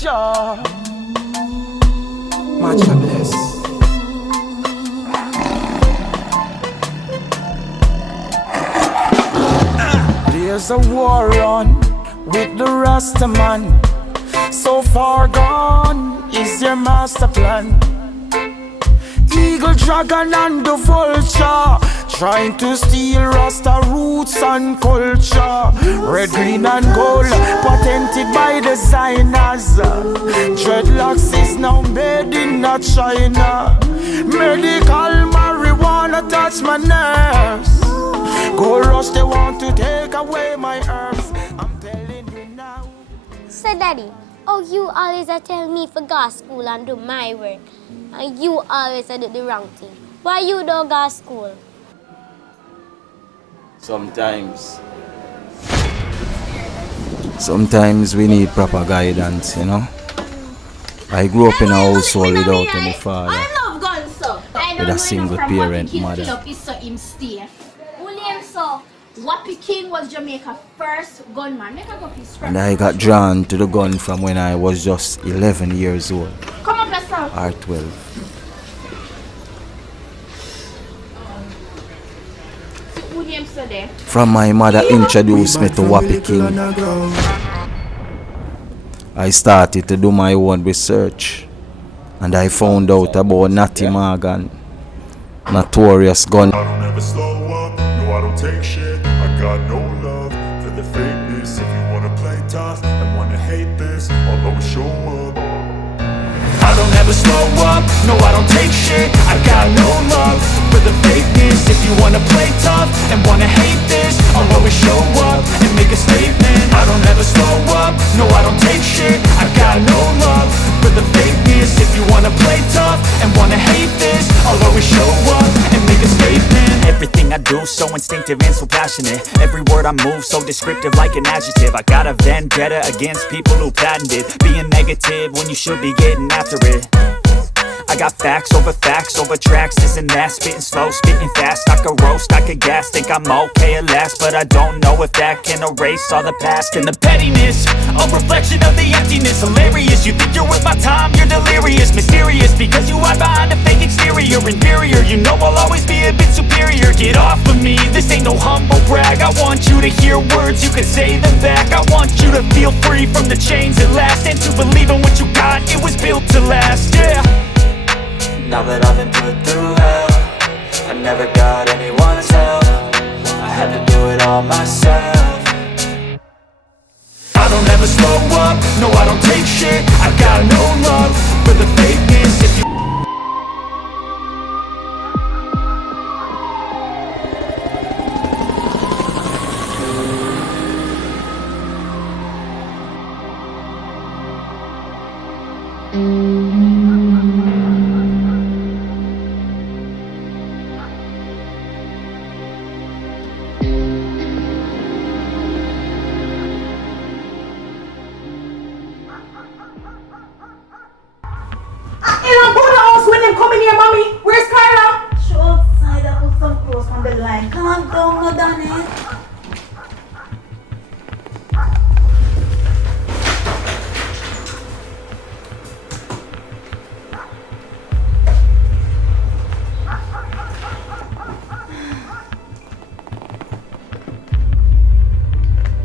Jah. Much bless. There's a war on with the Rasta man. So far gone is your master plan. Eagle, dragon and the vulture trying to steal Rasta roots and culture. Red, green and gold patented by designers. Dreadlocks is now made in China. Medical marijuana touch my nerves. Gold rush, they want to take away my herbs. I'm telling you now. So daddy, you always tell me for go to school and do my work. And you always do the wrong thing. Why you don't go to school? Sometimes we need proper guidance, you know. I grew up in a household without any father. I love guns, so. With a single parent mother. Wappy King was Jamaica's first gunman. And I got drawn to the gun from when I was just 11 years old. Come on, let's go. Or 12. From my mother introduced me to Wappy King, I started to do my own research. And I found out about Natty Morgan, notorious gun. I don't ever slow up, no I don't take shit. I got no love for the fakeness. If you wanna play tough and wanna hate this, I'll always show up. I don't ever slow up, no I don't take shit. I got no love for the fakeness. If you wanna play tough and wanna hate this, I'll always show up and make a statement. I don't ever slow up, no I don't take shit. I got no love for the fakeness. If you wanna play tough and wanna hate this, I'll always show up and make a statement. Everything I do so instinctive and so passionate. Every word I move so descriptive like an adjective. I got a vendetta against people who patented being negative when you should be getting after it. I got facts over tracks, this and that. Spitting slow, spitting fast. I could roast, I could gas. Think I'm okay at last, but I don't know if that can erase all the past. And the pettiness, a reflection of the emptiness. Hilarious, you think you're worth my time, you're delirious. Mysterious, because you hide behind a fake exterior. Inferior, you know I'll always be a bit superior. Get off of me, this ain't no humble brag. I want you to hear words, you can say them back. I want you to feel free from the chains at last, and to believe in what you got, it was built to last, yeah. Now that I've been put through hell, I never got anyone's help. I had to do it all myself. I don't ever slow up, no I don't take shit. I got no love for the fakeness. If you coming here, mommy. Where's Carla? She outside. I put some clothes on the line. Calm down, no, Danny.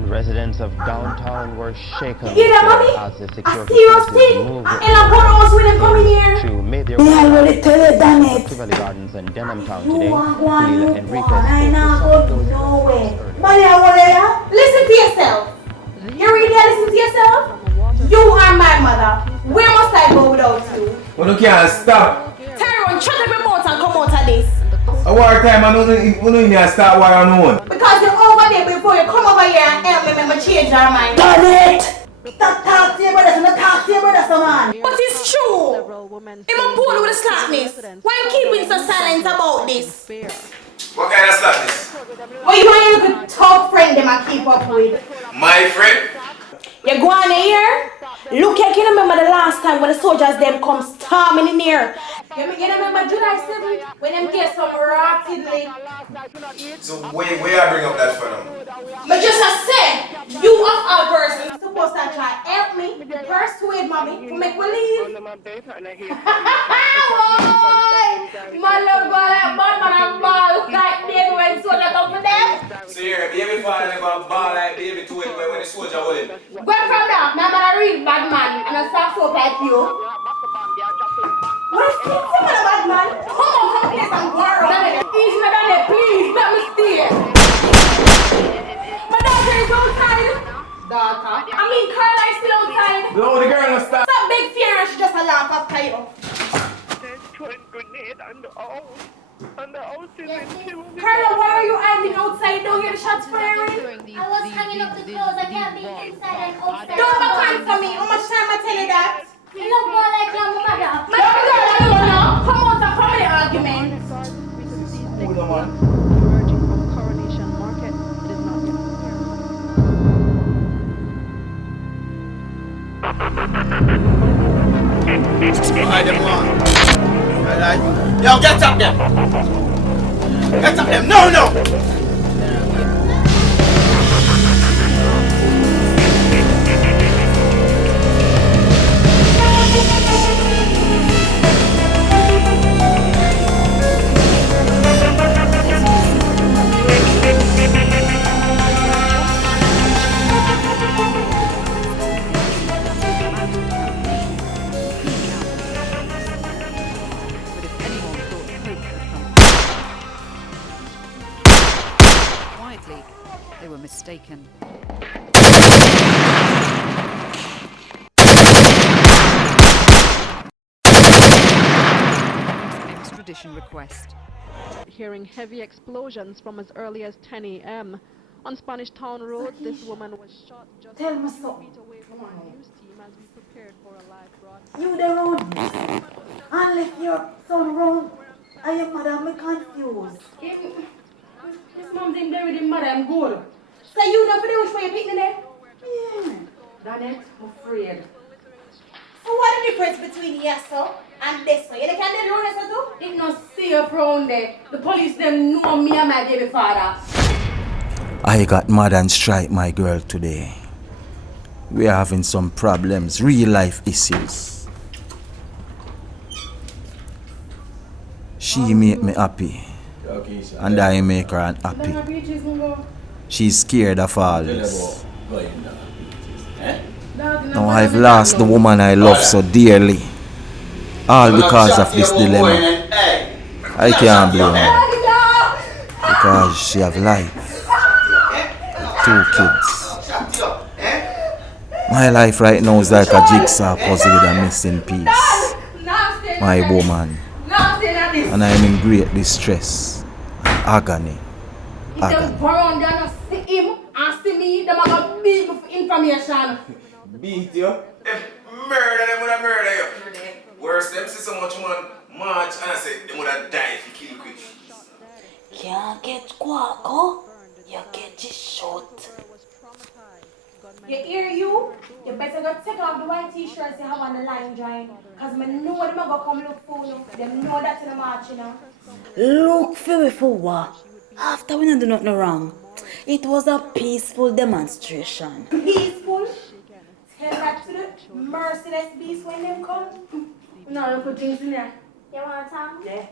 Residents of downtown were shaken as the security forces moved to make their way to Valley Gardens and Denham Town today. Leila Enriquez listen to yourself. You really listen to yourself? You are my mother. Where must I go without you? Well, you can't stop. Tyrone, shut up your mouth and come out of this. A war time, I don't need start war on one. Because you're over there before you come over here and help me make me change your mind. Done it! Stop talk to your brothers, not talk to your brothers, man. But it's true. I'm a bold with the slackness. Why are you keeping so silent about this? What kind of slackness? Well, you want your good top friend them I keep up with. My friend? You go on here Look, I can remember the last time when the soldiers them come storming in here. You remember July 7th when them get some rotted leg? So where I bring up that for now? But just I said, you of all persons supposed to try help me, persuade mommy to make me leave. My love go like Batman and ball like baby when soldier come for them. So here, baby father never ball like baby to it when the soldier hold him. Go from there, my man a real bad man and a soft soap like you. What is this about a bad man? Come on here and go around. Easy than that, please, let me stay. My daughter is outside. Daughter? I mean, Carla is still outside. No, the girl will stop. Stop big fear and she just a laugh after you. Carla, why are you hiding outside? Don't hear the shots firing? I was hanging up the clothes. I can't be inside and outside. Don't back answer me. How much time I tell you that? You look more like your mother. My girl, now. Come out of family argument. Hold on, man. Emerging from Coronation Market, it is not yet Alright, them on. Alright. Yo, get up there. Get up there. No. They were mistaken. Extradition request. hearing heavy explosions from as early as 10 a.m. On Spanish Town Road, this woman was shot just Tell me feet something. away from our news team as we prepared for a live broadcast. You the road. Unless your son road. I am madam, I'm confused. This mom's in there with him, mother, I'm good. So you know for the which way you're picking there? Yeah. Danette, I'm afraid. So what the difference between yes sir and this one? You can do the road too? It not safe around there. The police them know me and my baby father. I got mad and strike my girl today. We are having some problems, real life issues. She make me happy, and I make her unhappy. She's scared of all this. Now I've lost the woman I love so dearly, all because of this dilemma. I can't blame her, because she have life, 2 kids. My life right now is like a jigsaw puzzle with a missing piece. My woman. And I am in great distress and agony. If them go around there and see him and see me, them are going to beat me for information. Beat you? Murder them, would I murder you? Worse, them see so much man march and I say they would have died if you kill quick. Can't get quacko, you get just shot. You hear you? You better go take off the white t-shirts you have on the line join. Cause I know them are going to come look for you. Them know that in the march, you know. Look for me for what? After we didn't do nothing wrong. It was a peaceful demonstration. Peaceful? Tell that to the merciless beast when them come. No, don't put things in there. You want some? Yeah.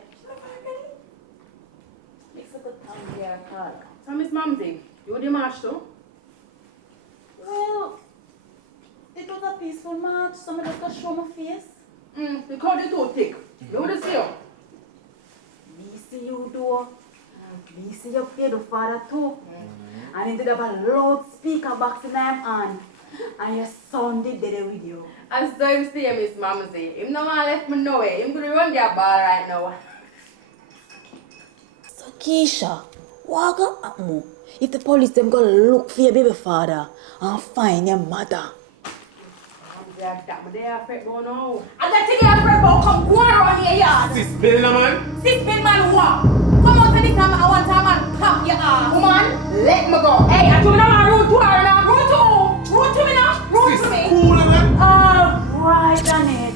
Mix up the tongue here, Carl. So Miss Mamsie, you the march too? Well, it was a peaceful march, so I just show my face. The crowd is too thick. You would see you. Me see you do. Me see you play the father too. And he did have a loudspeaker box in him hand. And your son did there with you. And so him stay, Miss Mamsie. Him no man left me know it. Him gonna run their ball right now. So Keisha, what go happen if the police them go look for your baby father and find your mother? They are afraid going on. I got to get afraid about come go around your yard. 6 billion man? 6 billion man what? Come out anytime I want time and pop your ass. Woman, let me go. Hey, I told you I'm road to her now. Road to me now. Road to me. Cool man?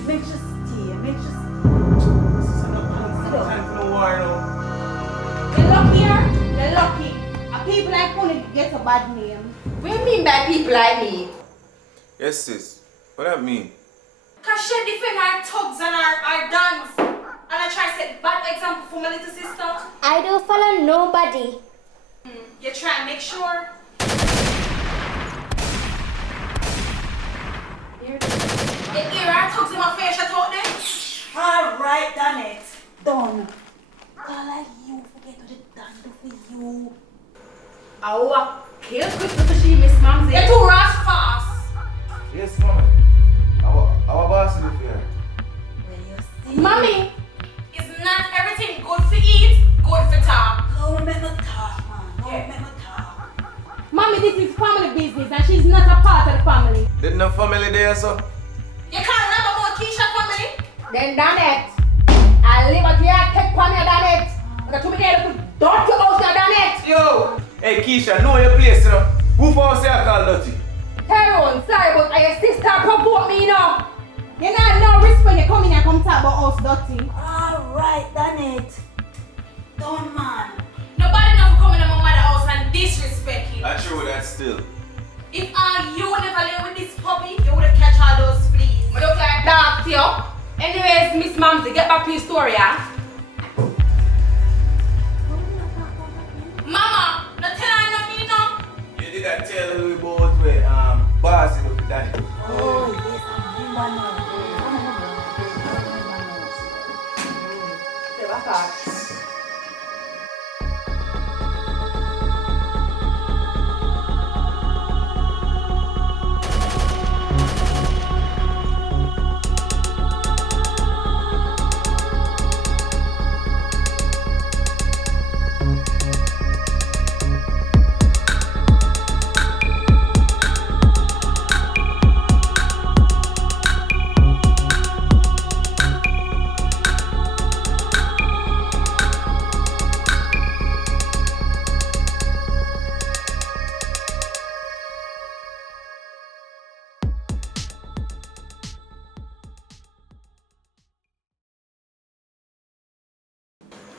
make you stay, make you Time for no war now. You're lucky here. You're lucky. A people like Connie get a bad name. What do you mean by people like me? Yes, sis. What that mean? Cause she defend our thugs and our dance. And I try to set bad example for my little sister. I don't follow nobody. You try and make sure. You hear our thugs in my face, I told them. Alright, done it. Done. All like you forget what it done do for you. I will kill quick because she miss Mamsie. You're too rush fast. Yes, mama. Our boss live here. When you see Mommy. Is not everything good for eat, good for talk. Don't make me talk, man. Don't make me talk. Mommy, this is family business and she's not a part of the family. There's no family there, so. You can't remember about Keisha family? Then done it. I live at here, take for me, done it. Because too many people don't you out there, done it. Yo! Hey, Keisha, know your place, you know. Who for us here called dirty? Tyrone, sorry, but your sister provoke me, you know. You not no risk when you come in and come talk about us dirty. Alright, done it. Done, man. Nobody know for coming to my mother's house and disrespect him. Not true, that still. If you never live with this puppy, you would have catch all those fleas. But look like dog to you. Anyways, Miss Mamsie, get back to your story, yeah? Mama, no tell her no me no. You did that tell her about where boss is with daddy. Oh, yes, I remember now. Never thought.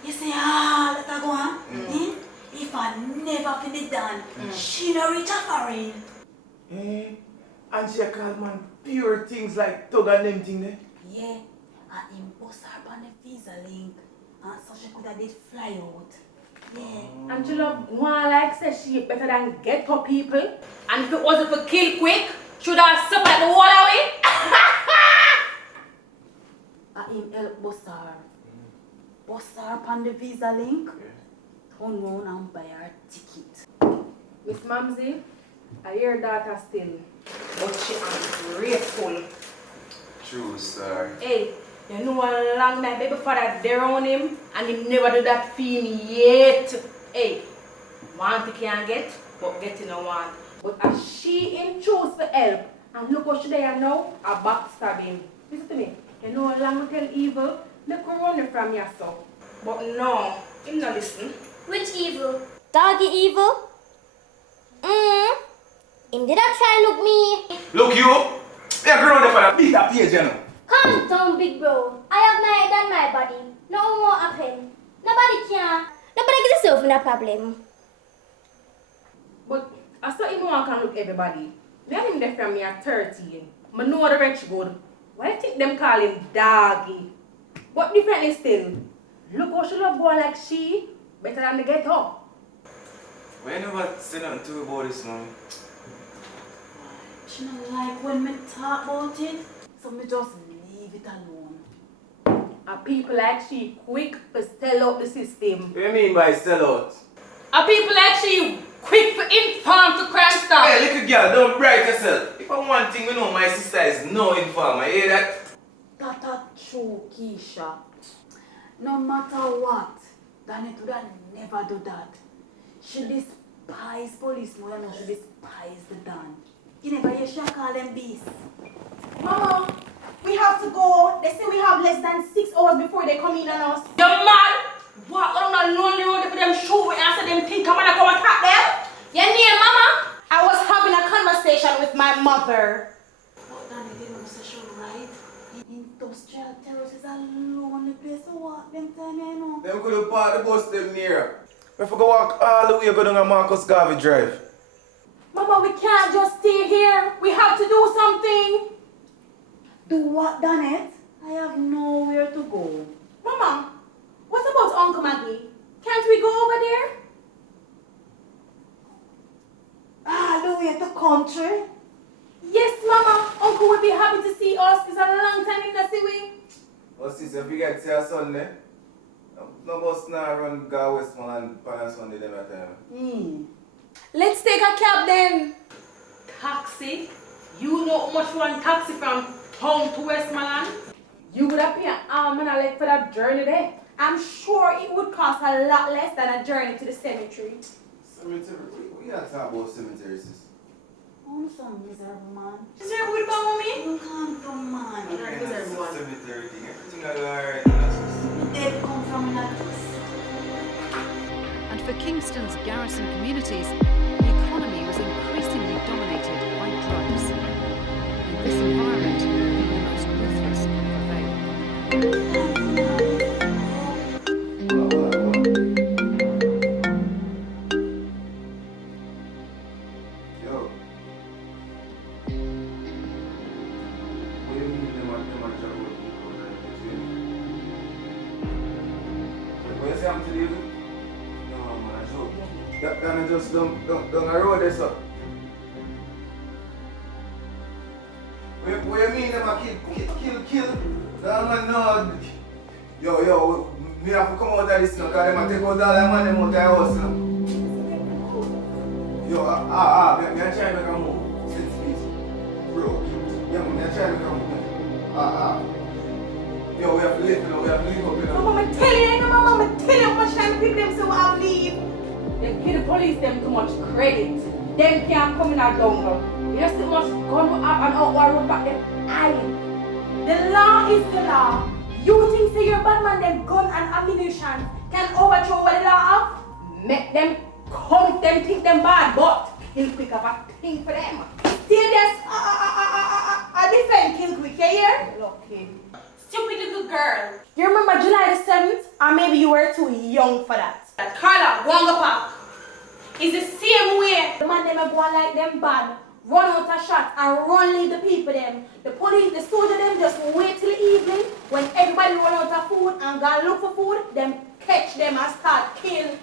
You see all that I go on? If I never finish done, she no reach a foreign. Eh? And she called man pure things like tug and them thing there. Yeah, and him bust her on the visa link, and so she could have did fly out. Yeah. Angela one like says she better than get up people. And if it wasn't for kill quick, should have suffered the wall away. And him help bust her. Bust her on the visa link, turn round and buy her ticket. Miss Mamsie, I hear your daughter still, but she ungrateful. True, sir. Hey, you know how long my baby father there on him and he never do that for me yet. Hey, want he can't get, but getting no want. But as she in choose for help, and look what she there now, a backstab him. Listen to me, you know how long we tell evil, make her run from you so. But no, him not listen. Which evil? Doggy evil? Him did I try look me? Look you! You're grown up on a beat up page, you know. Calm down, big bro. I have my head and my body. No more happen. Nobody gets yourself in a problem. But I saw him one can look everybody. Me and him there from me at 13. I know the rich good. Why you think them call him doggy? But differently still. Look how she love boy like she. Better than the ghetto. Why you never say nothing to her about this, mommy? She don't like when me talk about it, so me just leave it alone. And people like she quick to sell out the system. What do you mean by sell out? And people like she quick for inform to crime stop. Hey, little girl, don't bright yourself. If I one thing we know, my sister is no informer. You hear that? That's true, Keisha. No matter what, Danny would never do that. She despise police more than she despise the Dan. You never hear she call them beasts. Mama, we have to go. They say we have less than 6 hours before they come in on us. You mad? Walk on a lonely road for them shoot and say them think I'm gonna go attack them? Your name, Mama? I was having a conversation with my mother. But Danny didn't say she right. In industrial terrace is a lonely place to walk them time, you know. Them could have parked the bus them near. We have to go walk all the way go down a Marcus Garvey Drive. Mama, we can't just stay here. We have to do something. Do what, Danette? I have nowhere to go. Mama, what about Uncle Maggie? Can't we go over there? All the way to country? Yes, Mama. Uncle would be happy to see us. It's a long time in the city. But sister, if you get to see a Sunday, no bus now run go Westmoreland on Sunday them at time. Let's take a cab then. Taxi? You know how much one taxi from town to Westmoreland? You would have paid an arm and a leg for that journey there. I'm sure it would cost a lot less than a journey to the cemetery. Cemetery? We gotta talk about cemeteries. I'm so miserable, man. Is there good about me? You can't do, man. Cemetery thing. Everything I do alright. They come from that. And for Kingston's garrison communities, the economy was increasingly dominated by drugs. In this environment, the most ruthless prevailed. Yo. What do you mean them are trouble with people between? What you say I'm to leave? No, man, I joke. That kind of just down the road there, sir. What you mean them are kill? No, man, no. Yo, me have to come out of this now, because them a take out all the man them out of the house now. Yo, me a try to make a move. Since please. Bro. Yeah, me a try to make a move. Yo, we have to live, you know, we have to live up, you know. Mama, tell you, Mama, tell you how much time people them say we have leave. They give the police them too much credit. Them can't come in our jungle. You just too much gun up and out war back them island. The law is the law. You think say your bad man them gun and ammunition can overthrow what the law have? Make them come, them think them bad, but kill quick have a thing for them. Still there's a defend kill quick, you hear? Lucky. Stupid little girl. You remember July the 7th? Or maybe you were too young for that. That Carla, Wanga Park, is the same way. The man them are going like them bad. Run out a shot and run leave the people them. The police, the soldier them just wait till the evening when everybody run out of food and go look for food, them catch them and start kill.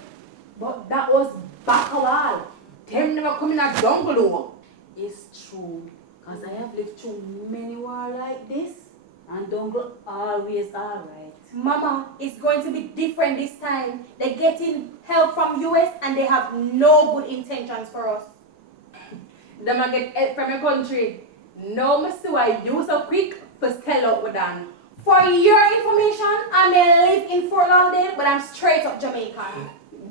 But that was back a while. Them never come in a jungle though. It's true, because I have lived through many wars like this, and jungle always alright. Mama, it's going to be different this time. They're getting help from US and they have no good intentions for us. Them a get help from your country. No, Mr. Why you so quick to sell out with them. For your information, I may live in Fort Lauderdale, but I'm straight up Jamaican.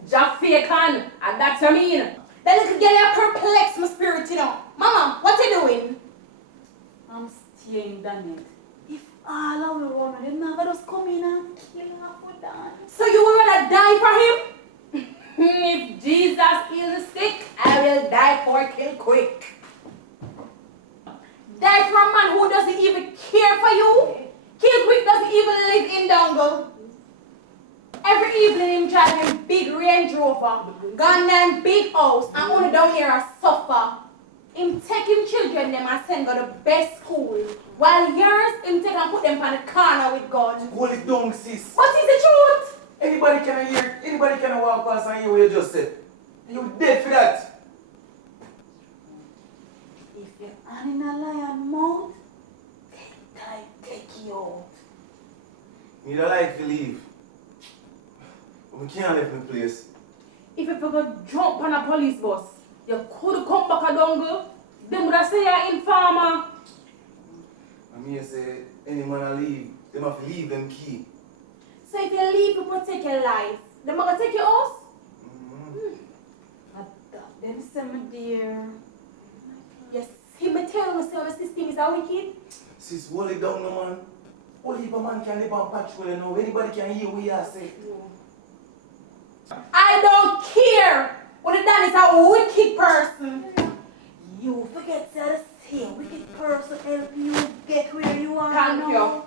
Jamaican, and that's what I mean. That little girl you perplex my spirit, you know. Mama, what you doing? I'm staying, Danette. If all of the women, they never just come in and kill her for that. So you would rather die for him? If Jesus heals the sick, I will die for kill quick. Die for a man who doesn't even care for you. Kill quick doesn't even live in Dongle. Every evening him driving big Range Rover, gone down big house, and only down here a suffer. Him taking children them and send go to the best school. While yours, him take and put them on the corner with God. Hold it down, sis. What is the truth? Anybody can hear, anybody can walk past and hear what you just said. You dead for that. If you're in a lion mouth, take time, take you out. You don't like to leave. But we can't leave the place. If you forgot jump on a police bus, you could come back a dongle. Them would have say you're informer. I mean, say, any man leave, they have to leave them key. So if you leave to protect your life, them gonna take your house? Them send me there. You see me tell me the system is a wicked? Sis, hold it down, no man. Only if a man can live on patrol, you know. Anybody can hear what you are saying. I don't care. What the done is a wicked person. You forget to say a wicked person help you get where you are Thank now. you.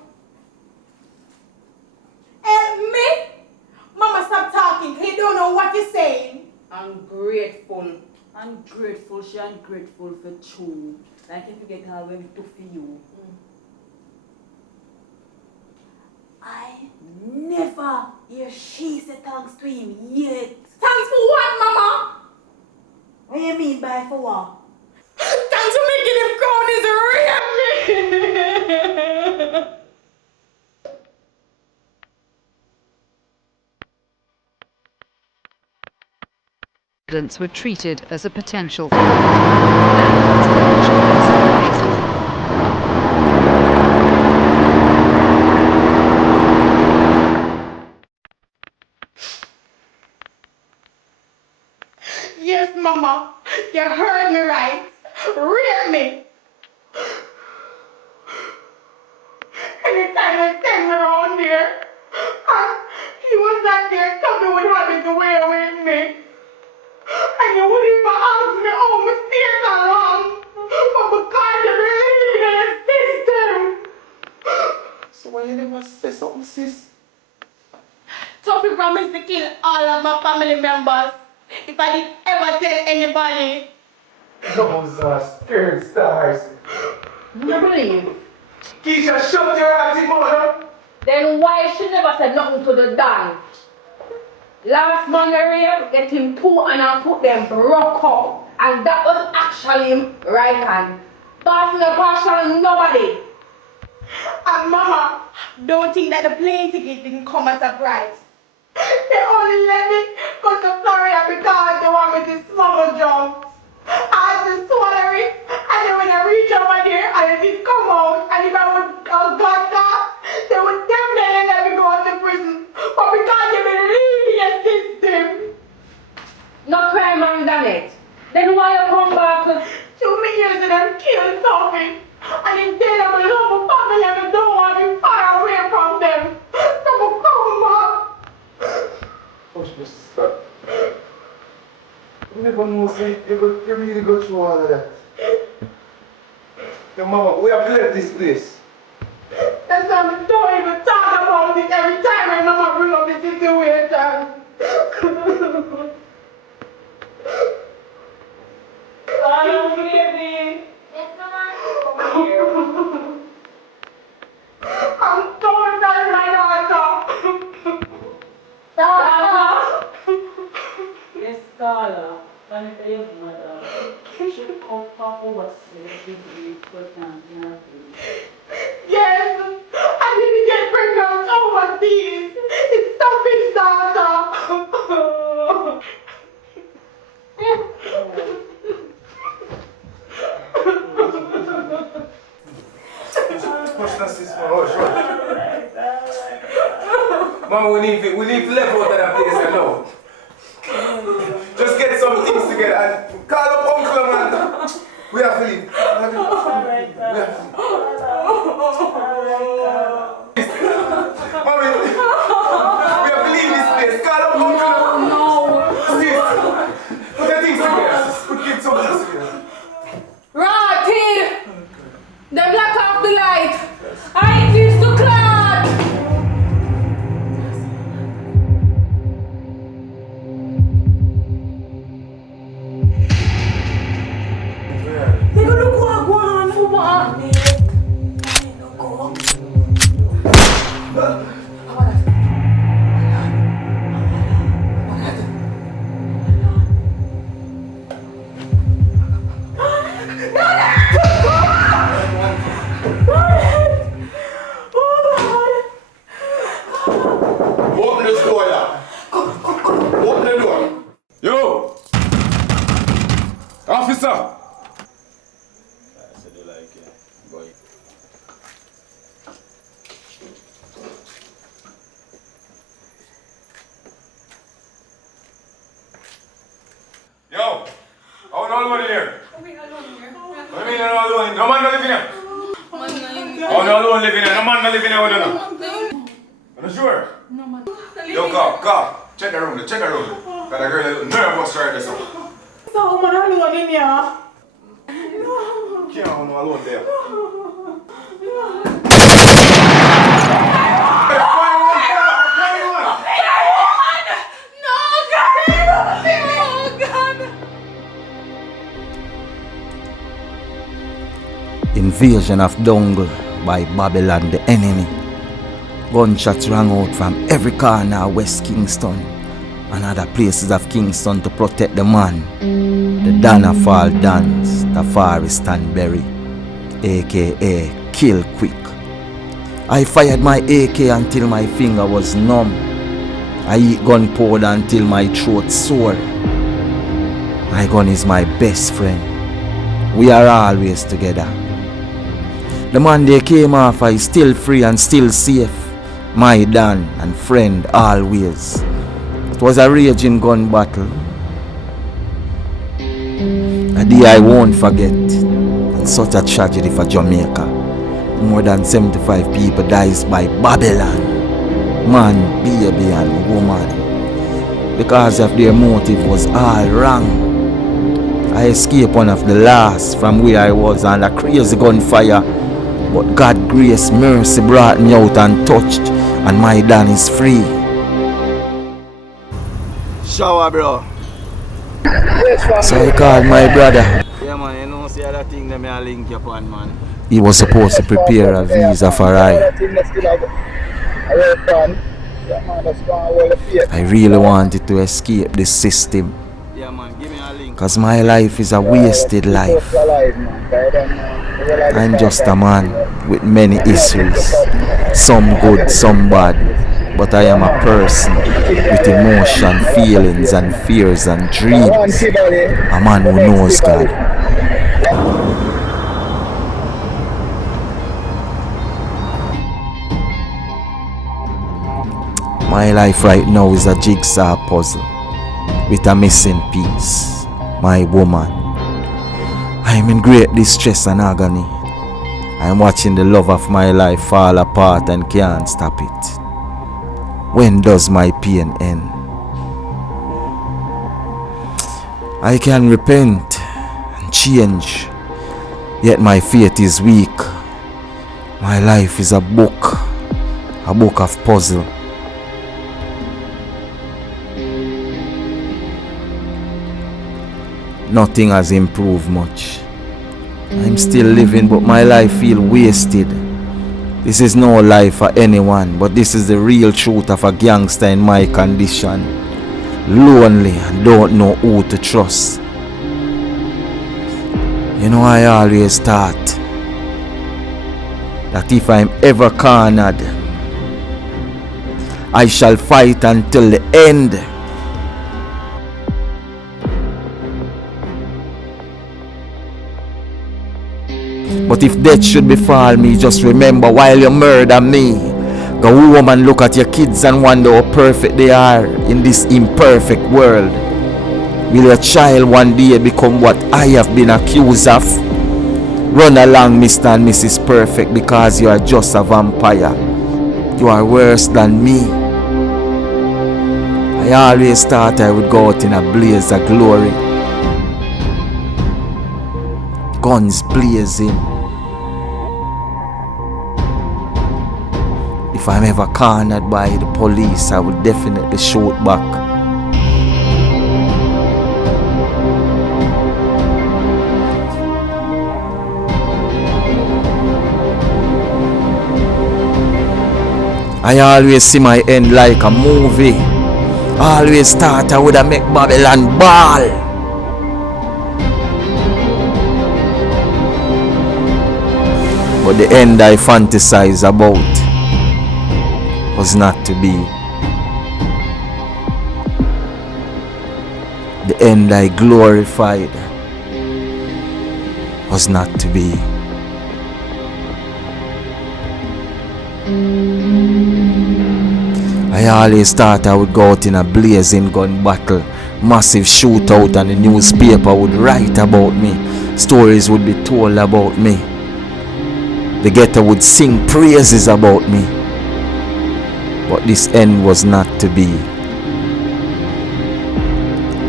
Ungrateful. Ungrateful, she ungrateful for true. Like if you get her when we do for you. I never hear she say thanks to him yet. Thanks for what, Mama? What do you mean by for what? Thanks for making him crown his real. Residents were treated as a potential. Yes, Mama, you heard me right. Rear me. Anytime I stand around there, he was not there. Something would happen to wear with me. And you wouldn't even ask me how my stairs are wrong. But because you believe in the system. So why you never say something, sis? Sophie promised to kill all of my family members if I did ever tell anybody. Those are scared stars. You believe? Keisha, shut your ass, mother. Then why she never said nothing to the Don? Last Monday, get him 2 and I put them broke up. And that was actually him right hand. Boss no partial nobody. And Mama, don't think that the plane ticket didn't come as a price. They only let me go to Florida because they want me to smuggle drugs. I had to swallow it, and then when I reach over there, and it did come out, and if I would got caught, they would definitely let me go to prison. But because you believe in your system, no crime and done it. Then why you come back? 2 years and them killed Sophie. And in then I love my family and I don't want to be far away from them. So I come back. Push me, sister. You never know, say, you really go through all of that. Your mama, we have left this place. That's why I don't even talk about it every time my mama bring up the situation. Oh, baby. Yes, Mama. Come here. I'm so sorry, my daughter. Daughter. Yes, Carla. Can you tell your mother? She come from overseas to be pregnant in her place. Yes, I didn't get pregnant overseas. It's Sophie's daughter. Push that sis, man. Oh, sure. Mama, we need to leave out of that place alone. Just get some things together and call up uncle, man. We have to leave. We have to leave. Mommy, we have to leave this place. Call up uncle. No. Sis, put the things together. Get some things together. Rotted! They black off the light. I need to cloud. Nigga, look what I want. For what? Open this door, yeah. Open the door. Yo! Officer! Yo! How are you alone here? What do you mean you're not alone? No man not living here. Oh, no alone living here. No man not living here with you now. Are you sure? No, man. Yo, call. Check the room. Got a girl a little nervous right there. So, man, alone in here. Can't have no alone there. No, God! invasion of Dongle by Babylon the enemy. Gunshots rang out from every corner of West Kingston and other places of Kingston to protect the man, the Dana Fall Dance, Tafari Stanberry, aka Kill Quick. I fired my AK until my finger was numb. I eat gunpowder until my throat sore. My gun is my best friend. We are always together. The man they came off is still free and still safe. My Dan and friend always. It was a raging gun battle. A day I won't forget, and such a tragedy for Jamaica. More than 75 people dies by Babylon. Man, baby and woman. Because of their motive was all wrong. I escaped one of the last from where I was under crazy gunfire. But God's grace, mercy brought me out and touched, and my Dan is free. Shower, bro. So I called my brother. Yeah, man, you know, see other thing that I link you upon, man. He was supposed to prepare a visa for Wright. I really wanted to escape this system. Yeah, man, give me a link. Cause my life is a wasted life. I'm just a man with many issues. Some good, some bad. But I am a person with emotion, feelings and fears and dreams. A man who knows God. My life right now is a jigsaw puzzle with a missing piece. My woman. I am in great distress and agony. I am watching the love of my life fall apart and can't stop it. When does my pain end? I can repent and change, yet my faith is weak. My life is a book of puzzle. Nothing has improved much. I'm still living, but my life feels wasted. This is no life for anyone, but this is the real truth of a gangster in my condition. Lonely and don't know who to trust. You know, I always thought that if I'm ever cornered, I shall fight until the end. But if death should befall me, just remember while you murder me, go home and look at your kids and wonder how perfect they are in this imperfect world. Will your child one day become what I have been accused of? Run along, Mr. and Mrs. Perfect, because you are just a vampire. You are worse than me. I always thought I would go out in a blaze of glory. Guns blazing. If I'm ever cornered by the police, I will definitely shoot back. I always see my end like a movie. Always thought I would have make Babylon ball. But the end I fantasize about was not to be. The end I glorified was not to be. I always thought I would go out in a blazing gun battle, massive shootout, and the newspaper would write about me. Stories would be told about me. The ghetto would sing praises about me. But this end was not to be.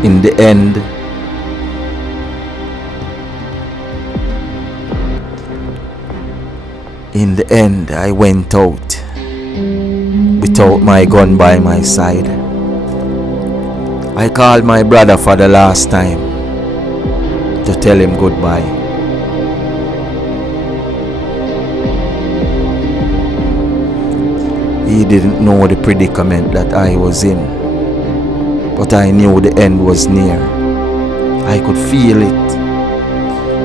In the end, I went out without my gun by my side. I called my brother for the last time to tell him goodbye. He didn't know the predicament that I was in, but I knew the end was near. I could feel it.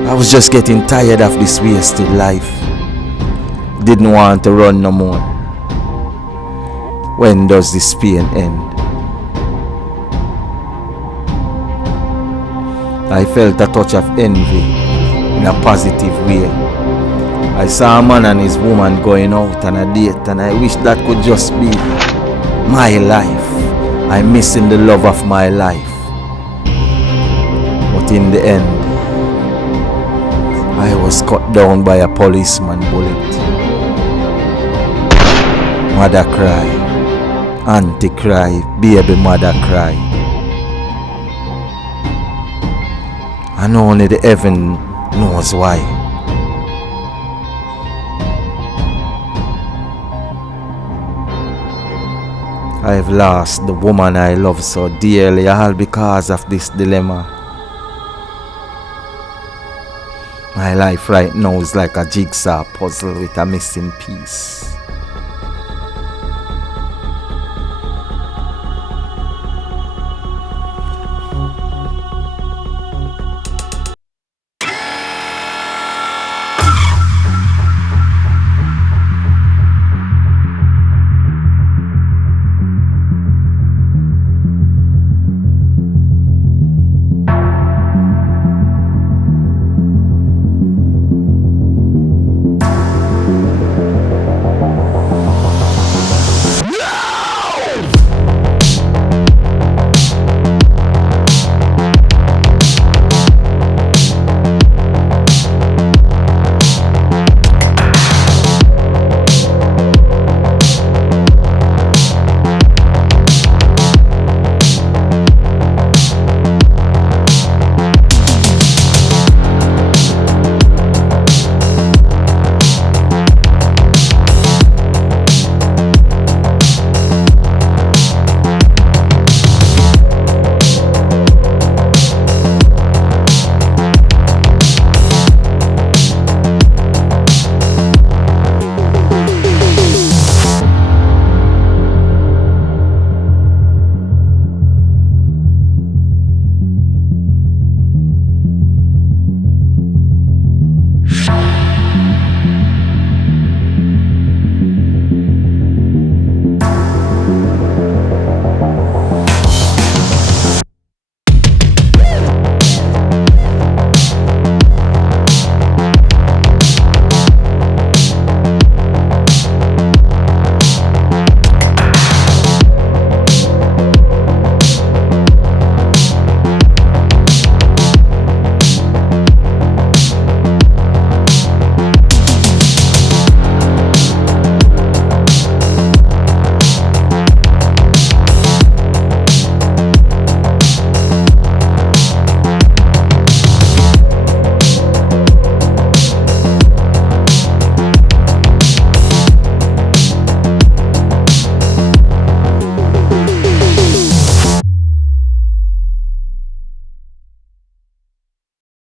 I was just getting tired of this wasted life. Didn't want to run no more. When does this pain end? I felt a touch of envy in a positive way. I saw a man and his woman going out on a date, and I wish that could just be my life. I'm missing the love of my life. But in the end, I was cut down by a policeman bullet. Mother cry, auntie cry, baby mother cry. And only the heaven knows why. I've lost the woman I love so dearly, all because of this dilemma. My life right now is like a jigsaw puzzle with a missing piece.